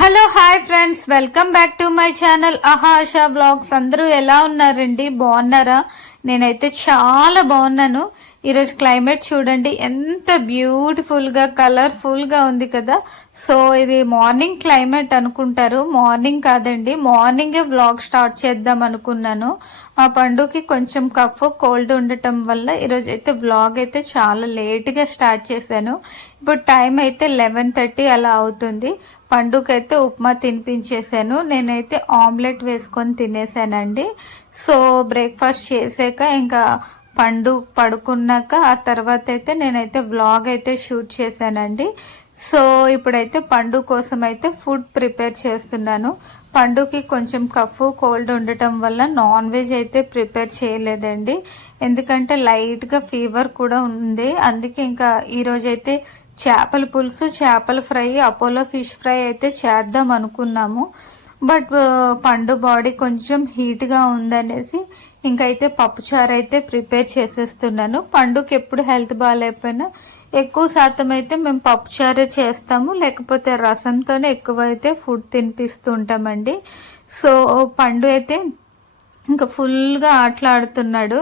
Hello hi friends, welcome back to my channel Asha blogs. అందరూ ఎలా ఉన్నారండి? బాగున్నారా? నేనైతే చాలా బాగున్నాను. ఈరోజు క్లైమేట్ చూడండి ఎంత బ్యూటిఫుల్ గా కలర్ఫుల్ గా ఉంది కదా. సో ఇది మార్నింగ్ క్లైమేట్ అనుకుంటారు, మార్నింగ్ కాదండి. మార్నింగే వ్లాగ్ స్టార్ట్ చేద్దాం అనుకున్నాను. మా పండుకి కొంచెం కఫ్ కోల్డ్ ఉండటం వల్ల ఈరోజు అయితే వ్లాగ్ అయితే చాలా లేట్ గా స్టార్ట్ చేశాను. ఇప్పుడు టైం అయితే 11:30 అలా అవుతుంది. పండుకైతే ఉప్మా తినిపించేసాను. నేనైతే ఆమ్లెట్ వేసుకొని తినేసానండి. సో బ్రేక్ఫాస్ట్ చేసాక ఇంకా పండు పడుకున్నాక ఆ తర్వాత అయితే నేనైతే వ్లాగ్ అయితే షూట్ చేశానండి. సో ఇప్పుడైతే పండు కోసం అయితే ఫుడ్ ప్రిపేర్ చేస్తున్నాను. పండుకి కొంచెం కఫ్ కోల్డ్ ఉండటం వల్ల నాన్ వెజ్ అయితే ప్రిపేర్ చేయలేదండి. ఎందుకంటే లైట్గా ఫీవర్ కూడా ఉంది. అందుకే ఇంకా ఈరోజైతే చేపల పులుసు, చేపల ఫ్రై, అపోలో ఫిష్ ఫ్రై అయితే చేద్దాం అనుకున్నాము. బట్ పండు బాడీ కొంచెం హీట్గా ఉందనేసి ఇంకైతే పప్పుచారు అయితే ప్రిపేర్ చేసేస్తున్నాను. పండుకి ఎప్పుడు హెల్త్ బాగాలేకపోయినా ఎక్కువ శాతం అయితే మేము పప్పుచారే చేస్తాము, లేకపోతే రసంతోనే ఎక్కువ అయితే ఫుడ్ తినిపిస్తూ ఉంటామండి. సో పండు అయితే ఇంకా ఫుల్గా ఆటలాడుతున్నాడు.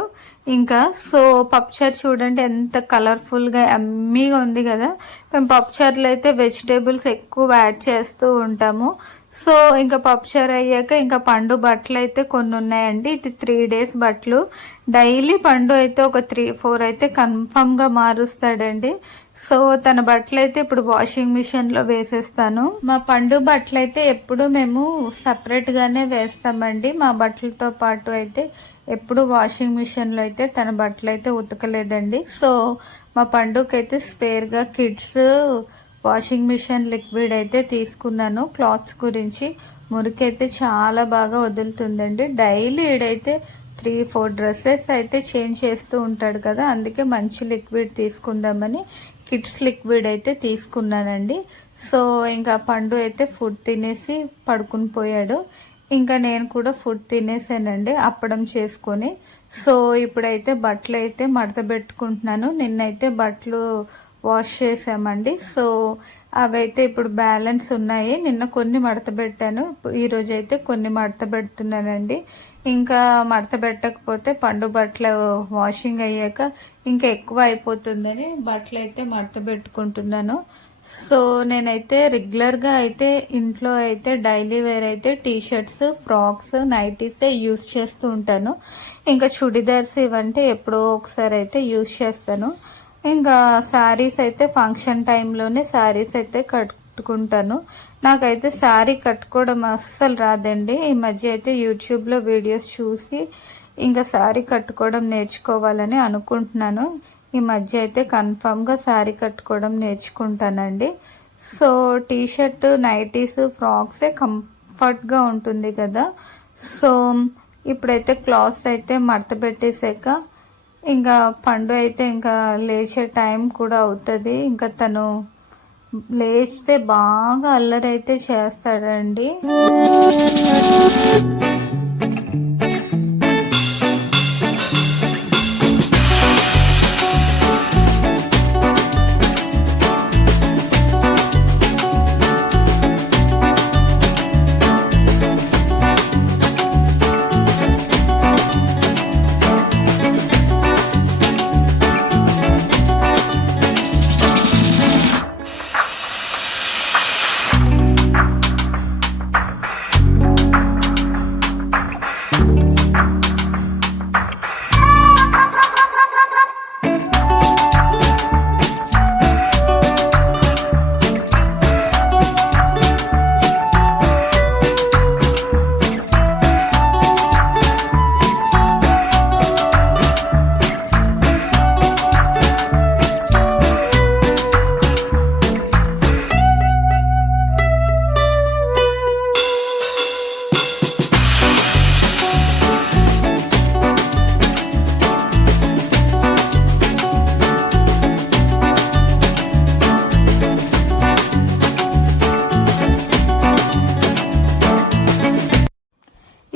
ఇంకా సో పప్పుచారు చూడండి ఎంత కలర్ఫుల్గా ఎమ్మీగా ఉంది కదా. మేము పప్పుచారులో అయితే వెజిటేబుల్స్ ఎక్కువ యాడ్ చేస్తూ ఉంటాము. సో ఇంకా పప్పుచారు అయ్యాక ఇంకా పండు బట్టలు అయితే కొన్ని ఉన్నాయండి. ఇది 3 days బట్టలు. డైలీ పండు అయితే ఒక 3-4 అయితే కన్ఫర్మ్గా మారుస్తాడండి. సో తన బట్టలు అయితే ఇప్పుడు వాషింగ్ మిషన్ లో వేసేస్తాను. మా పండు బట్టలు అయితే ఎప్పుడు మేము సపరేట్ గానే వేస్తామండి. మా బట్టలతో పాటు అయితే ఎప్పుడు వాషింగ్ మిషన్ లో అయితే తన బట్టలు అయితే ఉతకలేదండి. సో మా పండుకైతే స్పేర్ గా కిడ్స్ వాషింగ్ మిషన్ లిక్విడ్ అయితే తీసుకున్నాను. క్లాత్స్ గురించి మురికైతే చాలా బాగా వదులుతుందండి. డైలీ ఈడైతే 3-4 డ్రెస్సెస్ అయితే చేంజ్ చేస్తూ ఉంటాడు కదా, అందుకే మంచి లిక్విడ్ తీసుకుందామని కిడ్స్ లిక్విడ్ అయితే తీసుకున్నానండి. సో ఇంకా పండు అయితే ఫుడ్ తినేసి పడుకుని పోయాడు. ఇంకా నేను కూడా ఫుడ్ తినేసానండి అప్పడం చేసుకొని. సో ఇప్పుడైతే బట్టలు అయితే మడత పెట్టుకుంటున్నాను. నిన్నైతే బట్టలు వాష్ చేసామండి. సో అవైతే ఇప్పుడు బ్యాలెన్స్ ఉన్నాయి. నిన్న కొన్ని మడత పెట్టాను, ఈరోజు అయితే కొన్ని మడత పెడుతున్నానండి. ఇంకా మడత పెట్టకపోతే పండు బట్టలు వాషింగ్ అయ్యాక ఇంకా ఎక్కువ అయిపోతుందని బట్టలు అయితే మడత పెట్టుకుంటున్నాను. సో నేనైతే రెగ్యులర్గా అయితే ఇంట్లో అయితే డైలీ వేర్ అయితే టీషర్ట్స్, ఫ్రాక్స్, నైటీస్ యూస్ చేస్తూ ఉంటాను. ఇంకా చుడిదార్స్ ఇవంటే ఎప్పుడో ఒకసారి అయితే యూస్ చేస్తాను. ఇంకా శారీస్ అయితే ఫంక్షన్ టైంలోనే శారీస్ అయితే కట్టుకుంటాను. నాకైతే శారీ కట్టుకోవడం అస్సలు రాదండి. ఈ మధ్య అయితే యూట్యూబ్లో వీడియోస్ చూసి ఇంకా శారీ కట్టుకోవడం నేర్చుకోవాలని అనుకుంటున్నాను. ఈ మధ్య అయితే కన్ఫామ్గా శారీ కట్టుకోవడం నేర్చుకుంటానండి. సో టీషర్ట్, నైటీస్, ఫ్రాక్సే కంఫర్ట్గా ఉంటుంది కదా. సో ఇప్పుడైతే క్లాత్స్ అయితే మడత పెట్టేసాక ఇంకా పండు అయితే ఇంకా లేచే టైం కూడా అవుతుంది. ఇంకా తను లేస్తే బాగా అల్లరి అయితే చేస్తాడండి.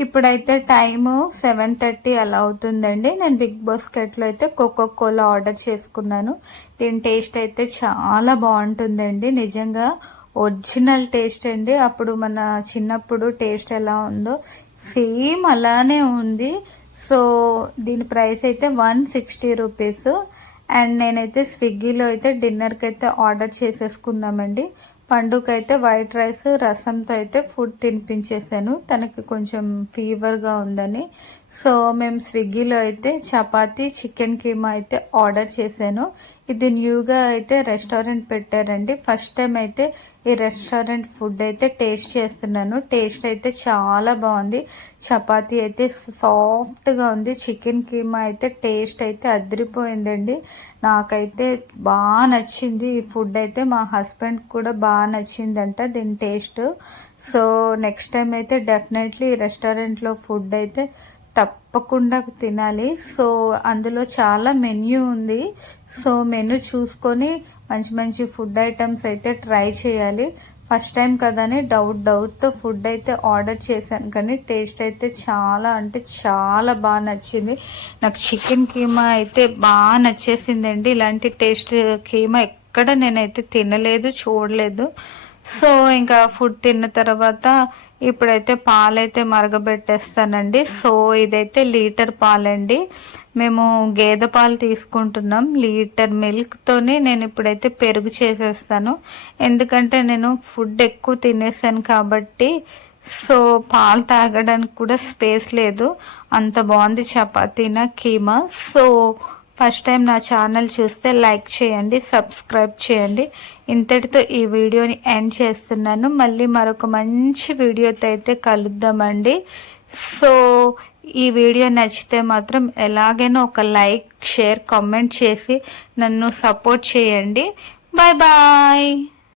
ఇప్పుడైతే టైము 7:30 అలా అవుతుందండి. నేను బిగ్ బాస్కెట్లో అయితే కోకోకోలా ఆర్డర్ చేసుకున్నాను. దీని టేస్ట్ అయితే చాలా బాగుంటుందండి. నిజంగా ఒరిజినల్ టేస్ట్ అండి. అప్పుడు మన చిన్నప్పుడు టేస్ట్ ఎలా ఉందో సేమ్ అలానే ఉంది. సో దీని ప్రైస్ అయితే 160 రూపీస్. అండ్ నేనైతే స్విగ్గీలో అయితే డిన్నర్కి అయితే ఆర్డర్ చేసేసుకున్నామండి. పండుకైతే వైట్ రైస్ రసంతో అయితే ఫుడ్ తినిపించేసాను, తనకి కొంచెం ఫీవర్గా ఉందని. సో మేము స్విగ్గీలో అయితే చపాతీ చికెన్ కీమా అయితే ఆర్డర్ చేశాను. ఇది న్యూగా అయితే రెస్టారెంట్ పెట్టారండి. ఫస్ట్ టైం అయితే ఈ రెస్టారెంట్ ఫుడ్ అయితే టేస్ట్ చేస్తున్నాను. టేస్ట్ అయితే చాలా బాగుంది. చపాతీ అయితే సాఫ్ట్గా ఉంది. చికెన్ కీమా అయితే టేస్ట్ అయితే అదిరిపోయిందండి. నాకైతే బాగా నచ్చింది ఈ ఫుడ్ అయితే. మా హస్బెండ్ కూడా బాగా నచ్చిందంట దీని టేస్ట్. సో నెక్స్ట్ టైం అయితే డెఫినెట్లీ ఈ రెస్టారెంట్లో ఫుడ్ అయితే తప్పకుండా తినాలి. సో అందులో చాలా మెన్యూ ఉంది. సో మెనూ చూసుకొని మంచి మంచి ఫుడ్ ఐటమ్స్ అయితే ట్రై చేయాలి. ఫస్ట్ టైం కదని డౌట్తో ఫుడ్ అయితే ఆర్డర్ చేశాను, కానీ టేస్ట్ అయితే చాలా అంటే చాలా బాగా నచ్చింది. నాకు చికెన్ కీమా అయితే బాగా నచ్చేసిందండి. ఇలాంటి టేస్ట్ కీమా ఎక్కడ నేనైతే తినలేదు, చూడలేదు. సో ఇంకా ఫుడ్ తిన్న తర్వాత ఇప్పుడైతే పాలైతే మరగబెట్టేస్తానండి. సో ఇదైతే లీటర్ పాలండి. మేము గేదె పాలు తీసుకుంటున్నాం. లీటర్ మిల్క్తోనే నేను ఇప్పుడైతే పెరుగు చేసేస్తాను, ఎందుకంటే నేను ఫుడ్ ఎక్కువ తినేసాను కాబట్టి. సో పాలు తాగడానికి కూడా స్పేస్ లేదు, అంత బాగుంది చపాతీనా కీమా. సో ఫస్ట్ టైం నా ఛానల్ చూస్తే లైక్ చేయండి, సబ్స్క్రైబ్ చేయండి. ఇంతటితో ఈ వీడియోని ఎండ్ చేస్తున్నాను. మళ్ళీ మరొక మంచి వీడియోతో అయితే కలుద్దామండి. సో ఈ వీడియో నచ్చితే మాత్రం ఎలాగైనా ఒక లైక్, షేర్, కామెంట్ చేసి నన్ను సపోర్ట్ చేయండి. Bye bye.